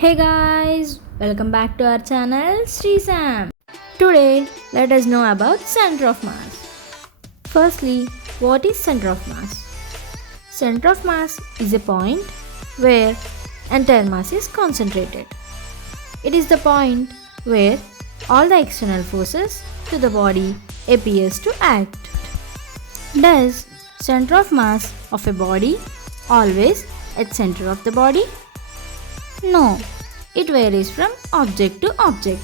Hey guys, welcome back to our channel Srisam. Today, let us know about center of mass. Firstly, what is center of mass? Center of mass is a point where entire mass is concentrated. It is the point where all the external forces to the body appears to act. Does center of mass of a body always at center of the body? No, it varies from object to object.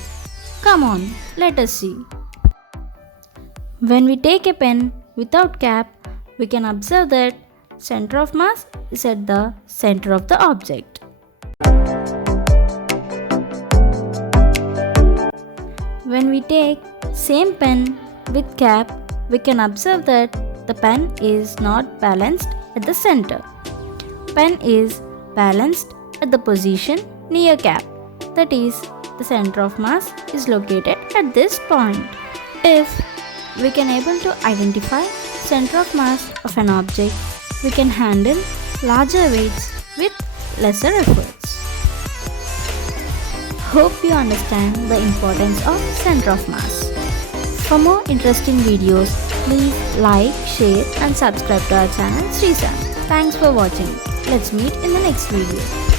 Come on, let us see. When we take a pen without cap, we can observe that center of mass is at the center of the object. When we take same pen with cap, we can observe that the pen is not balanced at the center. Pen is balanced at the position near cap, that is, the center of mass is located at this point. If we can able to identify center of mass of an object, we can handle larger weights with lesser efforts. Hope you understand the importance of center of mass. For more interesting videos, please like, share and subscribe to our channel Srisam. Thanks for watching. Let's meet in the next video.